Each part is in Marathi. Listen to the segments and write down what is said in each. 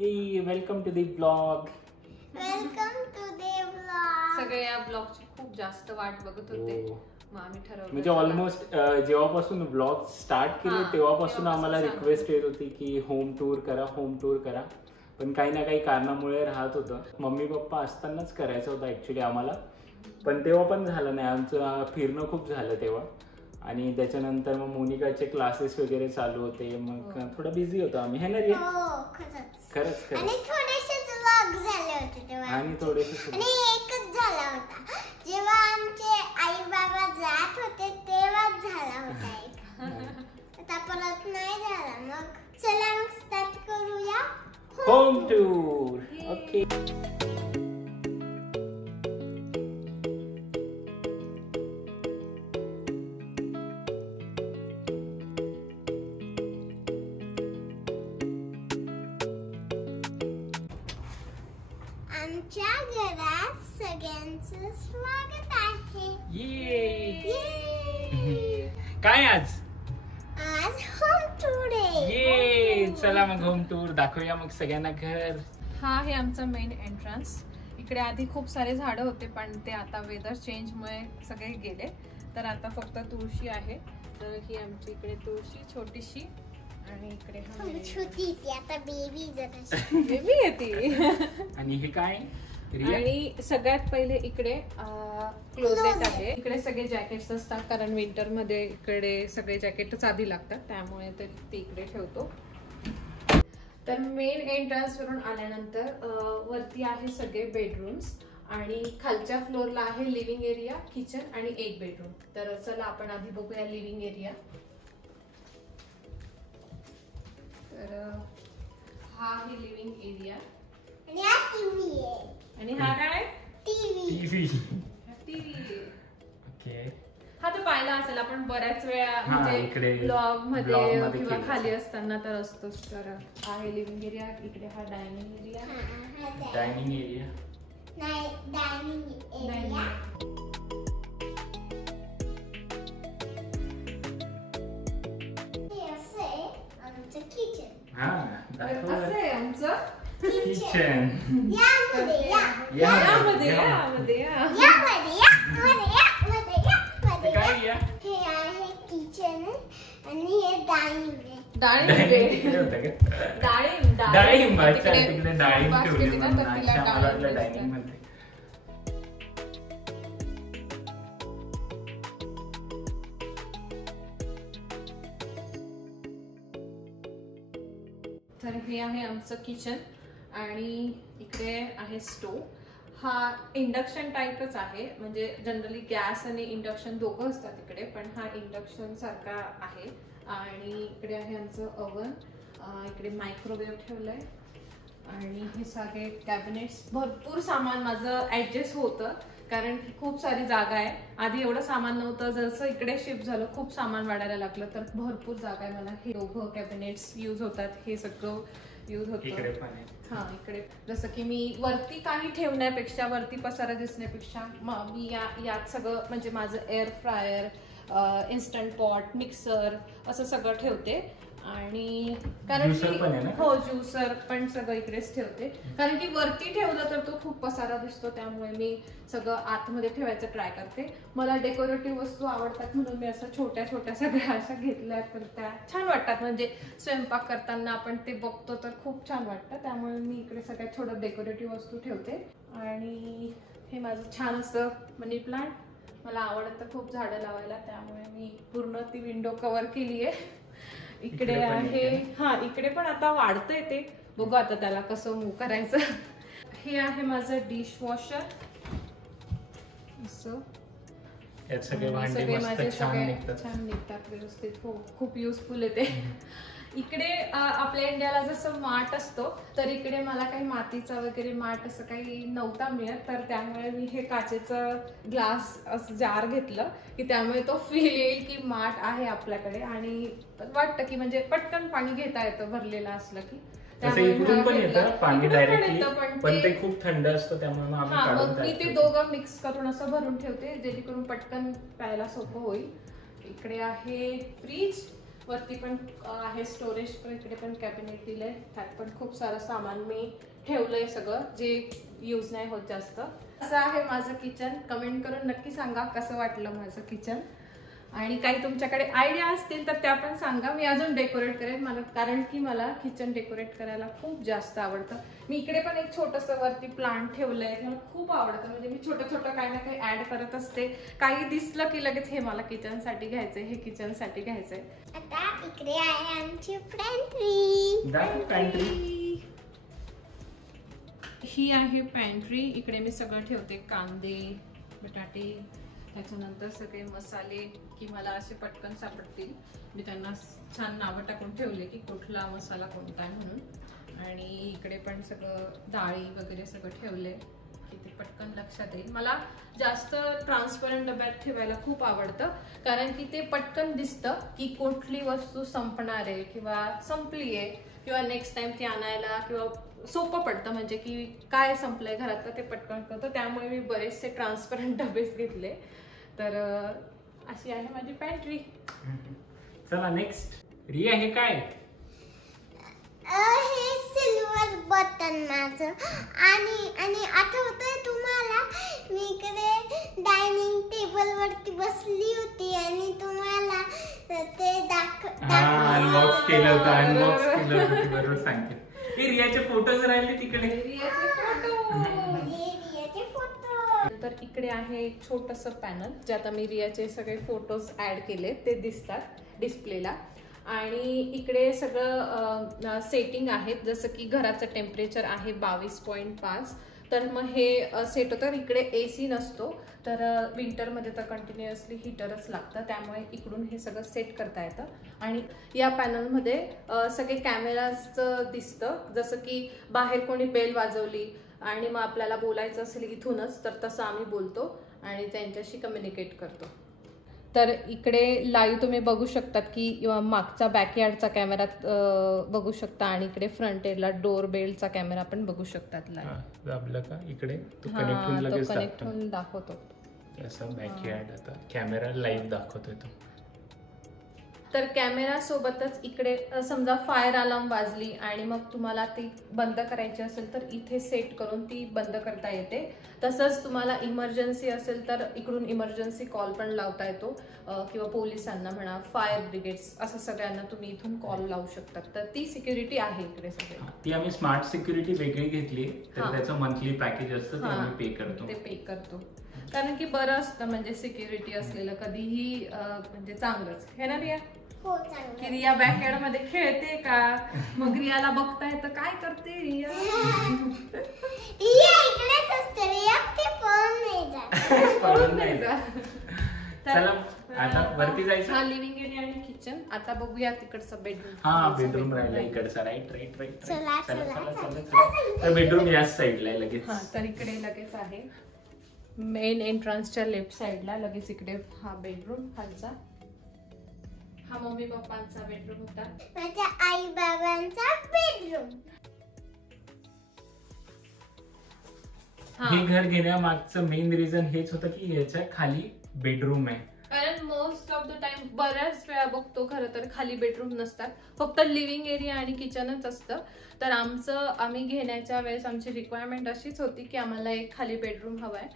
Welcome to the blog. Welcome to the blog. सगळे या ब्लॉगची खूप जास्त वाट बघत होते. मग आम्ही ठरवलं म्हणजे ऑलमोस्ट जेव्हापासून ब्लॉग स्टार्ट केले तेव्हापासून आम्हाला रिक्वेस्ट येत होती की होम टूर करा. पण काही ना काही कारणामुळे राहत होतं. मम्मी पप्पा असतानाच करायचं होतं ऍक्च्युली आम्हाला, पण तेव्हा पण झालं नाही. आमचं फिरणं खूप झालं तेव्हा. आणि त्याच्यानंतर मग मोनिकाचे क्लासेस वगैरे चालू होते, मग थोडं बिझी होतो आम्ही. है ना रे? खरंच आणि थोडेसे व्लॉग झाले होते तेव्हा. आणि थोडेसे आणि एकच झाला होता जेव्हा आमचे आई बाबा जात होते तेव्हाच झाला होता एक. आता परत नाही झाला. मग चला मग स्टार्ट करूया होम टूर. ओके. आमच्या घरात सगळ्यांचं स्वागत आहे. काय आज होम टूर आहे. चला मग होम टूर दाखवूया मग सगळ्यांना घर. हा आहे आमचा मेन एंट्रन्स. इकडे आधी खूप सारे झाडं होते पण ते आता वेदर चेंजमुळे सगळे गेले, तर आता फक्त तुळशी आहे. तर ही आमची इकडे तुळशी छोटीशी, आणि इकडे छोटी ती आता बेबी बेबी येते. आणि हे काय? आणि सगळ्यात पहिले इकडे क्लोजेट आहे. इकडे सगळे जॅकेट्स असतात कारण विंटर मध्ये इकडे सगळे जॅकेटच आधी लागतात, त्यामुळे ते इकडे ठेवतो. तर मेन एंट्रन्स वरून आल्यानंतर वरती आहे सगळे बेडरूम्स, आणि खालच्या फ्लोअरला आहे लिव्हिंग एरिया, किचन आणि एक बेडरूम. तर चला आपण आधी बघूया लिव्हिंग एरिया. तर हा आहे लिव्हिंग एरिया. आणि हा टीव्ही आहे. आणि हा काय? टीव्ही. ओके. हा तर पाहिला असेल आपण बऱ्याच वेळा, म्हणजे ब्लॉग मध्ये किंवा खाली असताना तर असतोच. तर आहे लिव्हिंग एरिया. इकडे हा डायनिंग एरिया. डायनिंग एरिया नाही, डायनिंग एरिया. हे असं आहे आमचं किचन. असं आहे आमचं किचन. यामध्ये काय या? हे आहे किचन आणि हे डायनिंग आहे. डाळिंब. अच्छा, तिकडे डाळिंब ठेवली म्हणून. अच्छा, मला वाटलं डायनिंग मध्ये. तर हे आहे आमचं किचन, आणि इकडे आहे स्टोव. हा इंडक्शन टाईपच आहे, म्हणजे जनरली गॅस आणि इंडक्शन दोघं असतात इकडे, पण हा इंडक्शन सारखा आहे. आणि इकडे आहे आमचं ओव्हन. इकडे मायक्रोवेव्ह ठेवलंय, आणि हे सगळे कॅबिनेट्स. भरपूर सामान माझं ऍडजस्ट होतं कारण की खूप सारी जागा आहे. आधी एवढं सामान नव्हतं, जसं इकडे शिफ्ट झालं खूप सामान वाढायला लागलं, तर भरपूर जागा आहे मला. हे दोघं कॅबिनेट्स यूज होतात, हे सगळं यूज होतं. हा, इकडे जसं की मी वरती काही ठेवण्यापेक्षा, वरती पसारा दिसण्यापेक्षा मी यात सगळं, म्हणजे माझं air fryer, instant pot, mixer असं सगळं ठेवते. आणि कारण की हो, ज्युसर पण सगळं इकडेच ठेवते, कारण की वरती ठेवलं तर तो खूप पसारा दिसतो, त्यामुळे मी सगळं आतमध्ये ठेवायचं ट्राय करते. मला डेकोरेटिव्ह वस्तू आवडतात म्हणून मी असं छोट्या छोट्या सगळ्या अशा घेतल्या, तर त्या छान वाटतात. म्हणजे स्वयंपाक करताना आपण ते बघतो तर खूप छान वाटतं, त्यामुळे मी इकडे सगळ्यात छोटं डेकोरेटिव्ह वस्तू ठेवते. आणि हे माझं छान असं मनी प्लांट. मला आवडतं खूप झाडं लावायला, त्यामुळे मी पूर्ण ती विंडो कव्हर केली आहे. इकडे आहे, हा इकडे पण आता वाढतंय ते, बघू आता त्याला कसं मूव करायचं. हे आहे माझं डिश वॉशर. असं सगळे माझे छान निघतात व्यवस्थित. हो, खूप युजफुल आहे ते. इकडे आपल्या इंडियाला जसं माठ असतो, तर इकडे मला काही मातीचा वगैरे माठ असं काही नव्हता मिळत, तर त्यामुळे मी हे काचेचं ग्लास असं जार घेतलं की त्यामुळे तो फील येईल की माठ आहे आपल्याकडे, आणि वाटतं की म्हणजे पटकन पाणी घेता येतं भरलेलं असलं की. इकडून पण येतं पाणी डायरेक्टली, पण ते खूप थंड असतं, त्यामुळे मग मी ते दोघं मिक्स करून असं भरून ठेवते, जेणेकरून पटकन प्यायला सोपं होईल. इकडे आहे फ्रीज. वरती पण आहे स्टोरेज, पण इकडे पण कॅबिनेट दिलंय, त्यात पण खूप सारं सामान मी ठेवलंय सगळं जे यूज नाही होत जास्त. असं आहे माझं किचन. कमेंट करून नक्की सांगा कसं वाटलं माझं किचन, आणि काही तुमच्याकडे आयडिया असतील तर त्या पण सांगा. मी अजून डेकोरेट करेन मला, कारण की मला किचन डेकोरेट करायला खूप जास्त आवडतं. मी इकडे पण एक छोटंसं वरती प्लांट ठेवलंय, मला खूप आवडतं. म्हणजे मी छोटं छोटं काही ना काही ऍड करत असते. काही दिसलं की लगेच हे मला किचनसाठी घ्यायचंय, हे किचनसाठी घ्यायचंय. आता इकडे आहे आमची पॅन्ट्री. ही आहे पॅन्ट्री. इकडे मी सगळं ठेवते, कांदे, बटाटे, त्याच्यानंतर सगळे मसाले की मला असे पटकन सापडतील. मी त्यांना छान नावं टाकून ठेवले की कुठला मसाला कोणता आहे म्हणून. आणि इकडे पण सगळं डाळी वगैरे सगळं ठेवले की ते पटकन लक्षात येईल. मला जास्त ट्रान्सपरंट डब्यात ठेवायला खूप आवडतं, कारण की ते पटकन दिसतं की कुठली वस्तू संपणार आहे किंवा संपली आहे, किंवा नेक्स्ट टाइम ती आणायला किंवा सोपं पडतं. म्हणजे की काय संपलंय घरात तर ते पटकन कळतं. त्यामुळे मी बरेचसे ट्रान्सपरंट डबेच घेतले. तर अशी आहे माझी पॅन्ट्री. चला नेक्स्ट. रिया हे काय? हे सिल्वर बटन माझं. आणि आठवतंय तुम्हाला मी इकडे डायनिंग टेबल वरती बसली होती आणि तुम्हाला ते अनबॉक्स केलं होतं. बरोबर सांगते. रियाचे फोटोज राहिले तिकडे. तर इकडे आहे एक छोटंसं पॅनल ज्यात आम्ही रियाचे सगळे फोटोज ऍड केले, ते दिसतात डिस्प्लेला. आणि इकडे सगळं सेटिंग आहेत, जसं की घराचं टेम्परेचर आहे 22.5. तर मग हे सेट होतं. इकडे AC नसतो, तर विंटरमध्ये तर कंटिन्युअसली हीटरच लागतं, त्यामुळे इकडून हे सगळं सेट करता येतं. आणि या पॅनलमध्ये सगळे कॅमेराजचं दिसतं, जसं की बाहेर कोणी बेल वाजवली आणि मग आपल्याला बोलायचं असेल इथूनच, तर तसं आम्ही बोलतो आणि त्यांच्याशी कम्युनिकेट करतो. तर इकडे लाईव्ह तुम्ही बघू शकतात की मागचा बॅकयार्डचा कॅमेरा बघू शकता, आणि इकडे फ्रंट एंडला डोर बेलचा कॅमेरा पण बघू शकतात लाईव्ह. दाबलं का इकडे तो कनेक्ट होऊन दाखवतो. असं बॅकयार्ड आता कॅमेरा लाईव्ह दाखवतोय तो. तर कॅमेरा सोबतच इकडे समजा फायर अलार्म वाजली आणि मग तुम्हाला ती बंद करायची असेल तर इथे सेट करून ती बंद करता येते. तसंच तुम्हाला इमर्जन्सी असेल तर इकडून इमर्जन्सी कॉल पण लावता येतो, किंवा पोलिसांना म्हणा, फायर ब्रिगेड्स, असं सगळ्यांना तुम्ही इथून कॉल लावू शकतात. तर ती सिक्युरिटी आहे इकडे सगळे. ती आम्ही स्मार्ट सिक्युरिटी वेगळी घेतली, तर त्याचं मंथली पॅकेज असतं, ते आम्ही पे करतो. कारण की बरं असतं म्हणजे सिक्युरिटी असलेलं कधीही म्हणजे चांगलंच हे ना रिया. हो चांगलं. की रिया बॅकयार्ड मध्ये खेळते का, मग रियाला बघताय तर काय करते रिया. रिया इकडेच असते. रिया ते पळून नाही जात. चला आता वरती जायचं. हा लिव्हिंग एरिया आणि किचन. आता बघूया तिकडचं बेडरूम. हा बेडरूम राहिला इकडचा. राईट. चला. तर बेडरूम याच साईडला आहे लगेच. हा, तर इकडे लगेच आहे मेन एंट्रन्सच्या लेफ्ट साइडला लगेच इकडे हा बेडरूम खालचा. हा मम्मी पप्पांचा बेडरूम होता. माझ्या आई बाबांचा बेडरूम. हे घर घेण्यामागचं मेन रिझन हेच होतं की याच्या खाली बेडरूम आहे. कारण मोस्ट ऑफ द टाइम बऱ्याच वेळा बघतो खरं तर खाली बेडरूम नसतात, फक्त लिव्हिंग एरिया आणि किचनच असतं. तर आम्ही घेण्याच्या वेळेस आमची रिक्वायरमेंट अशीच होती की आम्हाला एक खाली बेडरूम हवाय,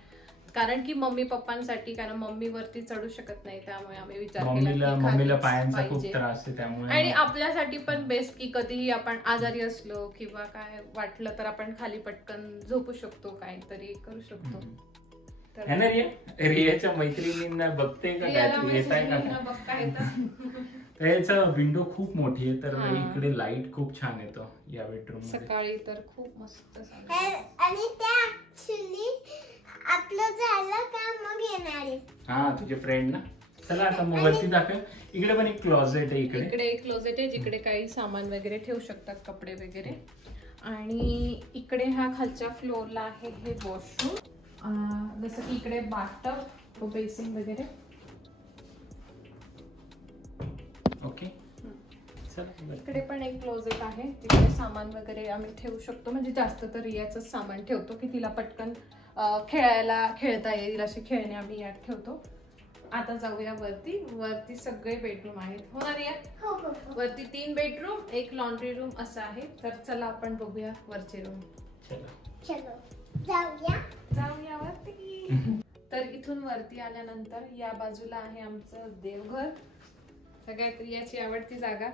कारण की मम्मी पप्पांसाठी, कारण मम्मी वरती चढू शकत नाही, त्यामुळे आम्ही विचार केला मम्मीला पायांचा खूप त्रास आहे त्यामुळे, आणि आपल्यासाठी पण बेस्ट की कधीही आपण आजारी असलो किंवा काय वाटलं तर आपण खाली पटकन झोपू शकतो, काहीतरी करू शकतो. रियाच्या मैत्रिणींना बघते का बघता येतं. त्याचा विंडो खूप मोठी आहे, तर इकडे लाईट खूप छान येतो या बेडरूम मध्ये. सकाळी तर खूप मस्त. आणि त्या ऍक्च्युली आपलं झालं का मग येणार आहे. हा तुझे फ्रेंड ना. चला आता मग वरती दाखव. इकडे पण एक क्लोजेट आहे. इकडे एक क्लोजेट आहे जिकडे काही सामान वगैरे ठेवू शकतात, कपडे वगैरे. आणि इकडे हा खालच्या फ्लोअरला आहे हे वॉशरूम. जसं की इकडे बाथटब, बेसिन वगैरे. ओके. इकडे पण एक क्लोजेट आहे तिकडे सामान वगैरे आम्ही ठेवू शकतो, म्हणजे जास्त तर रियाचंच सामान ठेवतो की तिला पटकन खेळता येईल असे खेळणे आम्ही यात ठेवतो. आता जाऊया वरती. वरती सगळे बेडरूम आहेत हो ना रिया? हो हो वरती 3 बेडरूम, 1 लॉन्ड्री रूम असं आहे. तर चला आपण बघूया वरचे रूम. चलो जाऊया वरती. तर इथून वरती आल्यानंतर या बाजूला आहे आमचं देवघर. सगळ्यात रियाची आवडती जागा.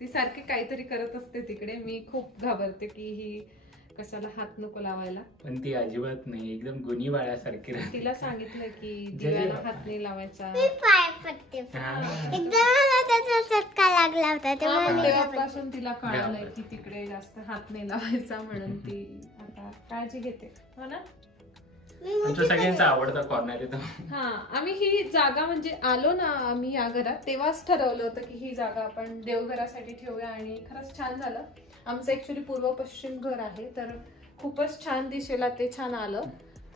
ती सारखी काहीतरी करत असते तिकडे. मी खूप घाबरते की ही कशाला हात नको लावायला, पण ती अजिबात नाही, एकदम गुणी बाळासारखी राहते. तिला सांगितलं की दिव्याला हात नाही लावायचा. मी पाय पडते. एकदा मला त्याचा चटका लागला होता तेव्हापासून तिला कळलंय की तिकडे जास्त हात नाही लावायचा, म्हणून ती आता काळजी घेते हो ना. सगळ्यांचा आवडता कॉर्नर आहे तो. हा, आम्ही ही जागा म्हणजे आलो ना आम्ही या घरात तेव्हाच ठरवलं होतं की ही जागा आपण देवघरासाठी ठेवूया, आणि खरंच छान झालं. आमचं ऍक्च्युली पूर्व पश्चिम घर आहे, तर खूपच छान दिशेला ते छान आलं.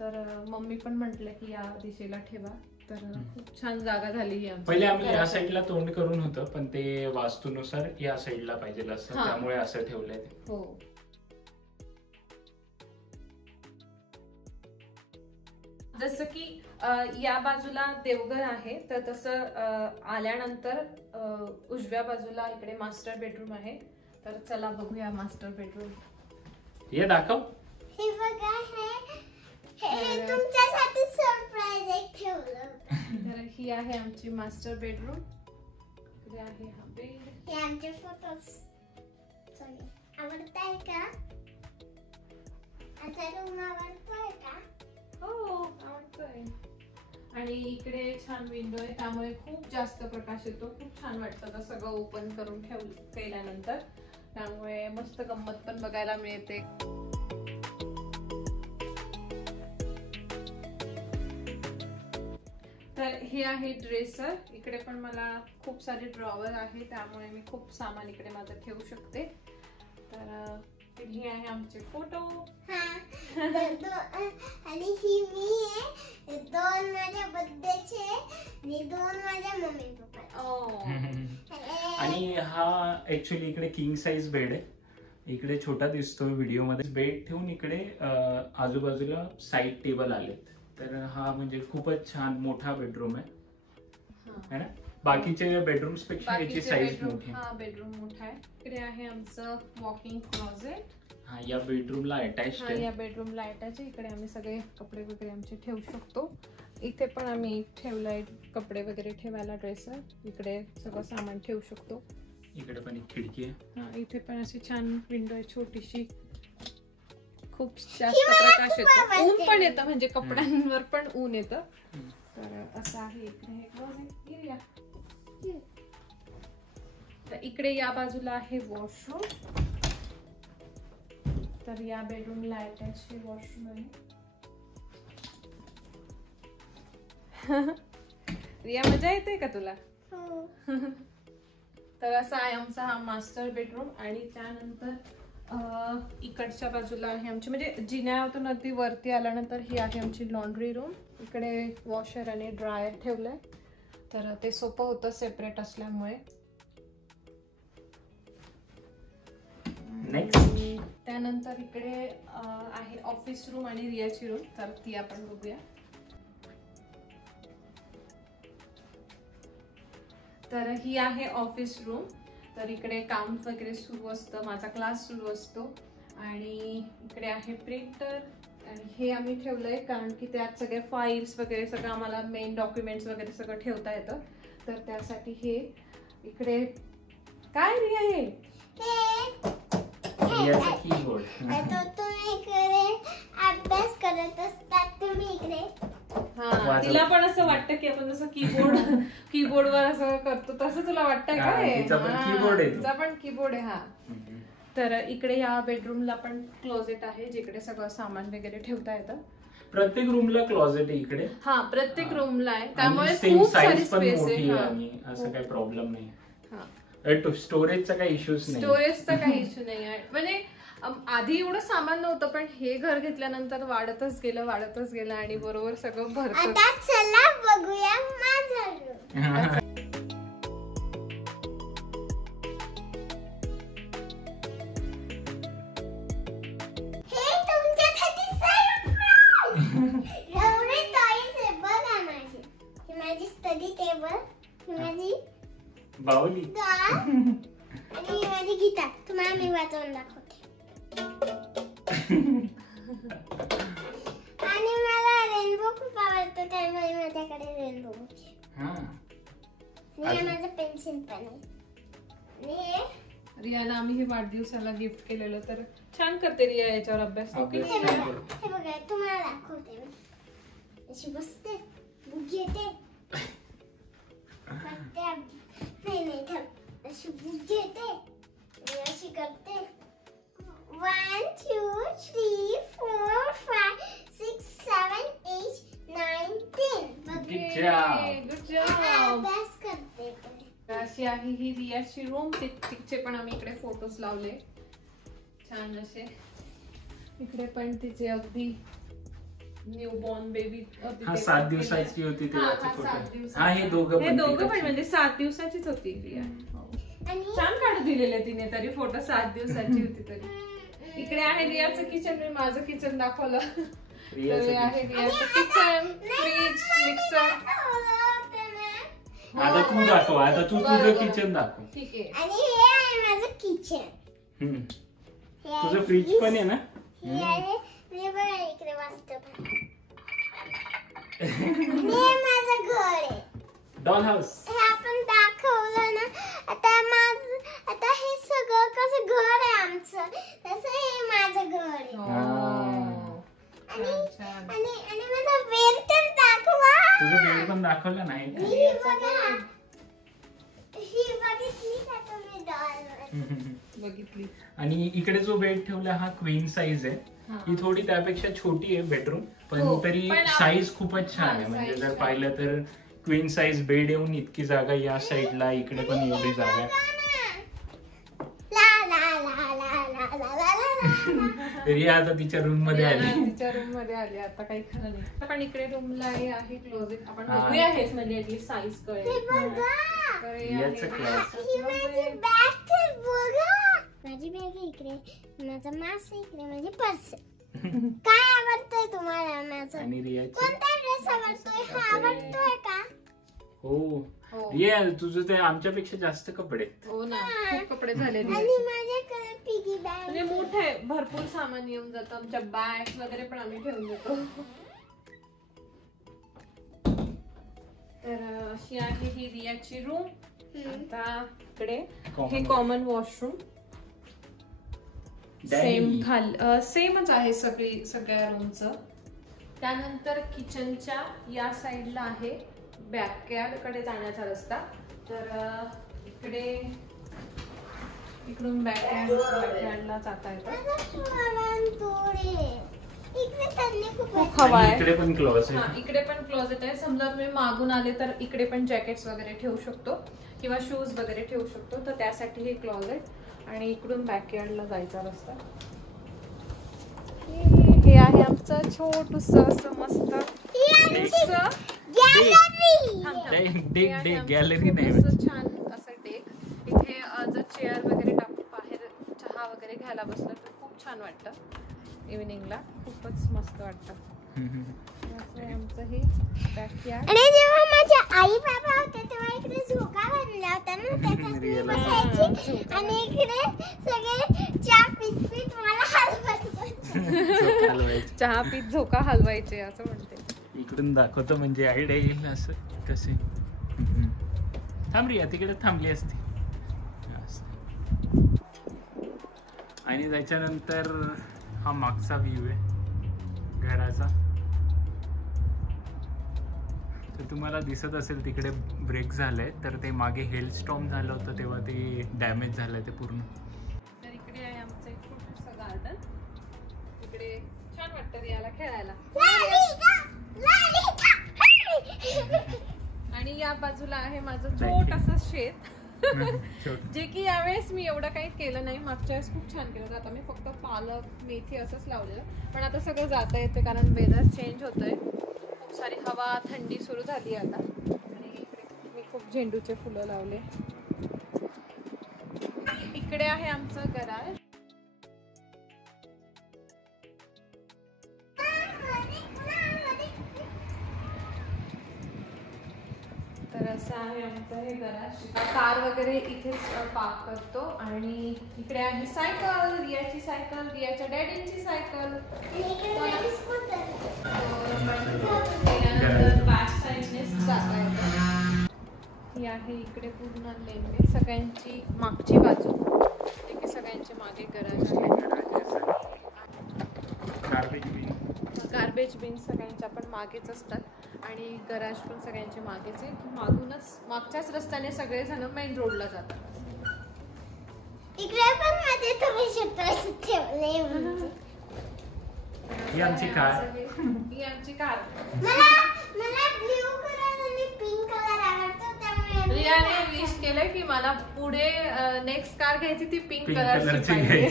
तर मम्मी पण म्हटलं की या दिशेला ठेवा, तर खूप छान जागा झाली ही. पहिले आम्ही या साईडला तोंड करून होतं, पण ते वास्तूनुसार या साईडला पाहिजे असं, त्यामुळे असं ठेवलंय. हो. जसं की या बाजूला देवघर आहे, तर तसं आल्यानंतर उजव्या बाजूला इकडे मास्टर बेडरूम आहे. तर चला बघूया मास्टर बेडरूम. हे दाखव. हे बघा, हे तुमच्यासाठी सरप्राईज एक ठेवलं. तर ही आहे आमची मास्टर बेडरूम. इकडे आहे हा बेड. हे आमचे फोटोज. आवडताय का? आता रूम आवडतोय का? हो, आवडतोय. आणि इकडे छान विंडो आहे, त्यामुळे खूप जास्त प्रकाश येतो. खूप छान वाटतं सगळं ओपन करून केल्यानंतर, त्यामुळे मस्त गंमत पण बघायला मिळते. तर हे आहे ड्रेसर. इकडे पण मला खूप सारे ड्रॉवर आहे, त्यामुळे मी खूप सामान इकडे माझं ठेवू शकते. तर हे आहे आमचे फोटो. आणि ही मी आहे, 2 माझ्या बर्थडेचे आणि 2 माझ्या मम्मी पप्पा. आणि हा ऍक्च्युली इकडे किंग साइज बेड आहे. इकडे छोटा दिसतोय व्हिडिओ मध्ये. बेड ठेवून इकडे आजूबाजूला साईड टेबल आलेत. तर हा म्हणजे खूपच छान मोठा बेडरूम आहे ना. बाकीचे बेडरूम्स पेक्षा याची साईज मोठी आहे. हा, बेडरूम मोठा आहे. इकडे आहे आमचं वॉकिंग क्लोजेट. हा, या बेडरूमला अटॅच आहे. या बेडरूमला अटॅच आहे. इकडे आम्ही सगळे कपडे वगैरे आमचे ठेवू शकतो. इथे पण आम्ही ठेवलंय कपडे वगैरे ठेवायला ड्रेसर. इकडे सगळं सामान ठेवू शकतो. इकडे पण एक खिडकी आहे. हा, इथे पण अशी छान विंडो आहे छोटीशी. खूप जास्त प्रकाश येतो, ऊन पण येतं, म्हणजे कपड्यांवर पण ऊन येतं. तर असं आहे. इकडे हे क्लोजेट. तर इकडे या बाजूला आहे वॉशरूम. तर या बेडरूमला अटॅच हे वॉशरूम आहे. रिया, मजा येते का तुला? तर असा आहे आमचा हा मास्टर बेडरूम. आणि त्यानंतर इकडच्या बाजूला आहे आमची, म्हणजे जिन्यातून अगदी वरती आल्यानंतर ही आहे आमची लॉन्ड्री रूम. इकडे वॉशर आणि ड्रायर ठेवलंय, तर ते सोपं होतं सेपरेट असल्यामुळे. त्यानंतर इकडे आहे ऑफिस रूम आणि रियाची रूम. तर ती आपण बघूया. तर ही आहे ऑफिस रूम. तर इकडे काम वगैरे सुरू असतं, माझा क्लास सुरू असतो. आणि इकडे आहे प्रिंटर. आणि हे आम्ही ठेवलंय कारण की त्यात सगळे फाईल्स वगैरे सगळं आम्हाला मेन डॉक्युमेंट्स वगैरे सगळं ठेवता येतं. तर त्यासाठी हे इकडे काय रिया हे कीबोर्ड. तुम्ही इकडे अभ्यास करत असतात, तुम्ही इकडे. हा, तिला पण असं वाटतं की आपण जसं कीबोर्डवर असं करतो तसं तुला वाटतंय का? तिचा पण कीबोर्ड आहे. हा, तर इकडे या बेडरूमला पण क्लोजेट आहे, जिकडे सगळं सामान वगैरे ठेवता येतं. प्रत्येक रूमला क्लोजेट आहे इकडे. हा, प्रत्येक रूमला आहे, त्यामुळे खूप सारी स्पेस आहे. असं काही प्रॉब्लेम नाही. स्टोरेजचा काही इश्यूच नाही. स्टोरेजचा काही इश्यू नाही आहे. म्हणजे आधी एवढं सामान नव्हतं, पण हे घर घेतल्यानंतर वाढतच गेलं आणि बरोबर सगळं भरतं. आता चला बघूया माझं रूम. हे तुमच्यासाठी सरप्राईज. एवढे टॉयज आहे बघा माझे. हे माझे बाहुली. आणि माझी गीता तुम्हाला मी वाजवून दाखवते. आणि मला रेनबो खूप आवडतो त्यामुळे माझ्याकडे रेनबो आहे. माझं पेन्सिल पण आहे. रियाला आम्ही हे वाढदिवसाला गिफ्ट केलेलं, तर छान करते रिया याच्यावर अभ्यास. हे बघा तुम्हाला दाखवते मी. अशी बसते, बुक घेते, नाही थांब, अशी बुक घेते, अशी करते. 1 2 3 4 5 6 7 8 9 10. Good job. अभ्यास करते. अशी आहे ही रियाची रूम. तिचे पण आम्ही इकडे फोटोज लावले छान असे. इकडे पण तिचे अगदी न्यू बॉर्न बेबी. 7 दिवसाची होती तेव्हाचे फोटो. हे दोघं पण म्हणजे 7 दिवसाचीच होती रिया. छान काढून दिलेले तिने तरी फोटो. 7 दिवसाची होती तरी. इकडे आहे रियाचं किचन. मी माझं किचन दाखवलं. आहे रियाचं किचन, फ्रीज, मिक्सर. आता तू दाखव. आता तू तुझं किचन दाखव. ठीक आहे. आणि हे आहे माझं किचन. तुझं फ्रीज पण आहे ना. हे आहे मी बघा इकडे वास्तव. हे माझं घर आहे. Doll house. हे आपण दाखवलं ना. आता हे सगळं कसं घर आहे आमचं, तसं हे माझं घर आहे. आणि माझा बेड तर दाखवा. तुझं बेड पण दाखवलं नाही. ही बघा. ही बघितली का तुम्ही डॉल? बघितली. आणि इकडे जो बेड ठेवला हा क्वीन साइज आहे. ही थोडी त्यापेक्षा छोटी आहे बेडरूम, पण तरी साईज खूपच छान आहे. म्हणजे जर पाहिलं तर क्वीन साइज बेड येऊन इतकी जागा या साईडला, इकडे पण एवढी जागा आहे. तरी आता तिच्या रूम मध्ये आली. आता काही खरं नाही. पण इकडे रूमला आहे क्लोजेट. आपण बघूया हेच म्हणजे ऍटलीस्ट साईज कळेल. माझी बॅग आहे इकडे, माझा मास्क आहे इकडे, माझी पर्स. काय आवडतंय तुम्हाला माझं? आणि रियाची कोणता ड्रेस आवडतोय? हा आवडतोय का? हो. रिया तुझं ते आमच्यापेक्षा जास्त कपडे. हो ना, खूप कपडे झाले. आणि माझ्याकडे पिगी बॅग म्हणजे मोठं आहे, भरपूर सामान येऊन जातं. आमच्या बॅग्स वगैरे पण आम्ही ठेवून देतो. तर अशी आहे ही रियाची रूम. आता इकडे हे कॉमन वॉशरूम. सेमच आहे सगळ्या रूमचं. त्यानंतर किचनच्या या साईडला आहे बॅकयार्ड कडे जाण्याचा रस्ता. तर इकडून बॅकयार्डला जाता येतं. खूप हवा आहे. इकडे पण क्लोजेट. इकडे पण क्लोजेट आहे. समजा तुम्ही मागून आले तर इकडे पण जॅकेट्स वगैरे ठेवू शकतो किंवा शूज वगैरे ठेवू शकतो. तर त्यासाठी हे क्लोजेट. आणि इकडून बॅकयार्डला जायचा रस्ता. हे आहे आमचं छोटूस असं मस्त गॅलरी नाही, छान असं डेक. इथे जर चेअर वगैरे टाकून बाहेर चहा वगैरे घ्यायला बसलं तर खूप छान वाटतं. इव्हिनिंगला खूपच मस्त वाटतं. आमचं हे बॅकयार्ड. आणि जेव्हा माझे आई बाबा होते तेव्हा इकडे झोका बनला होता ना, त्याच्यात मी बसायची आणि इकडे सगळे चहा पीत मला हलवायचे. चहा पीत झोका हलवायचे असं म्हणते. इकडून दाखवतो म्हणजे आयडिया येईल असं कसे. थांब रिया, तिकडे थांबली असती. आणि त्याच्यानंतर हा मागचा व्ह्यू आहे घराचा. तर तुम्हाला दिसत असेल तिकडे ब्रेक झालंय. तर ते मागे हेलस्टॉर्म झालं होतं तेव्हा ते डॅमेज झालंय ते पूर्ण. तर इकडे आहे आमचं एक छोटंसं गार्डन. इकडे छान वाटतं रियाला खेळायला. आणि या बाजूला आहे माझं छोटंसं शेत. जे की यावेळेस मी एवढं काही केलं नाही. मागच्या वेळेस खूप छान केलं. आता मी फक्त पालक मेथी असंच लावलेलं. पण आता सगळं जाता येते कारण वेदर चेंज होतोय. खूप सारी हवा थंडी सुरू झाली आता. आणि इकडे मी खूप झेंडूचे फुलं लावले. इकडे आहे आमचं गराज. तर असं आहे आमचं हे गराज. कार वगैरे इथेच पार्क करतो. आणि इकडे आहे सायकल, रियाची सायकल, रियाच्या डॅडींची सायकल. त्यानंतर बॅक साईडनेच जाता येतं. ही आहे इकडे पूर्ण लेनवे सगळ्यांची मागची बाजू. इथे सगळ्यांचे मागे गराज आहे. गार्बेज बिन सगळ्यांच्या पण मागेच असतात आणि गराज पण सगळ्यांचे मागेच आहे. मागूनच मागच्याच रस्त्याने सगळेजण मेन रोडला जातात. इकडे पण माझे तुम्ही शटर ठेवले. ही आमची कार. ही आमची कार. मला ब्लू कलर आणि पिंक कलर आवडतो त्यामुळे रियाने विश केलं की मला पुढे नेक्स्ट कार घ्यायची ती पिंक पिंक कलरची कलरची पाहिजे.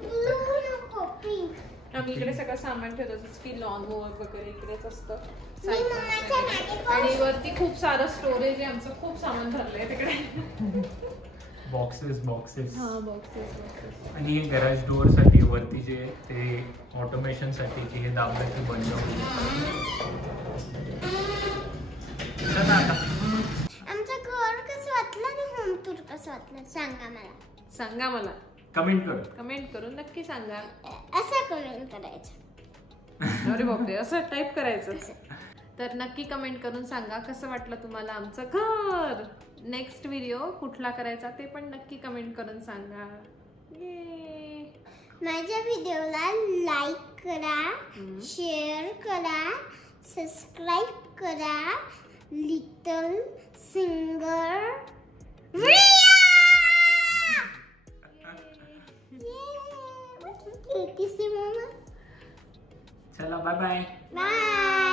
ब्लू नको पिंक. आम्ही इकडे सगळं सामान ठेवतो जसं की लॉन मोवर वगैरे इकडेच असतं. मी मम्माच्या मागे आणि वरती खूप सारं स्टोरेज आहे. आमचं खूप सामान भरलंय तिकडे. बॉक्सेस हा बॉक्सेस. आणि हे गॅरेज डोअर साठी वरती जे ते ऑटोमेशन साठी की हे दाबलं की बंद होईल. आमचं घर कसं वाटलं आणि होम टूर कसं वाटलं सांगा मला. कमेंट करून नक्की सांगा. असं कमेंट करायचं. अरे बापरे असं टाईप करायचं. तर नक्की कमेंट करून सांगा कसं वाटलं तुम्हाला आमचं घर. नेक्स्ट व्हिडिओ कुठला करायचा ते पण नक्की कमेंट करून सांगा. माझ्या व्हिडिओला लाईक करा, शेअर करा, सबस्क्राईब करा. लिटल सिंगर चला बाय बाय. बाय.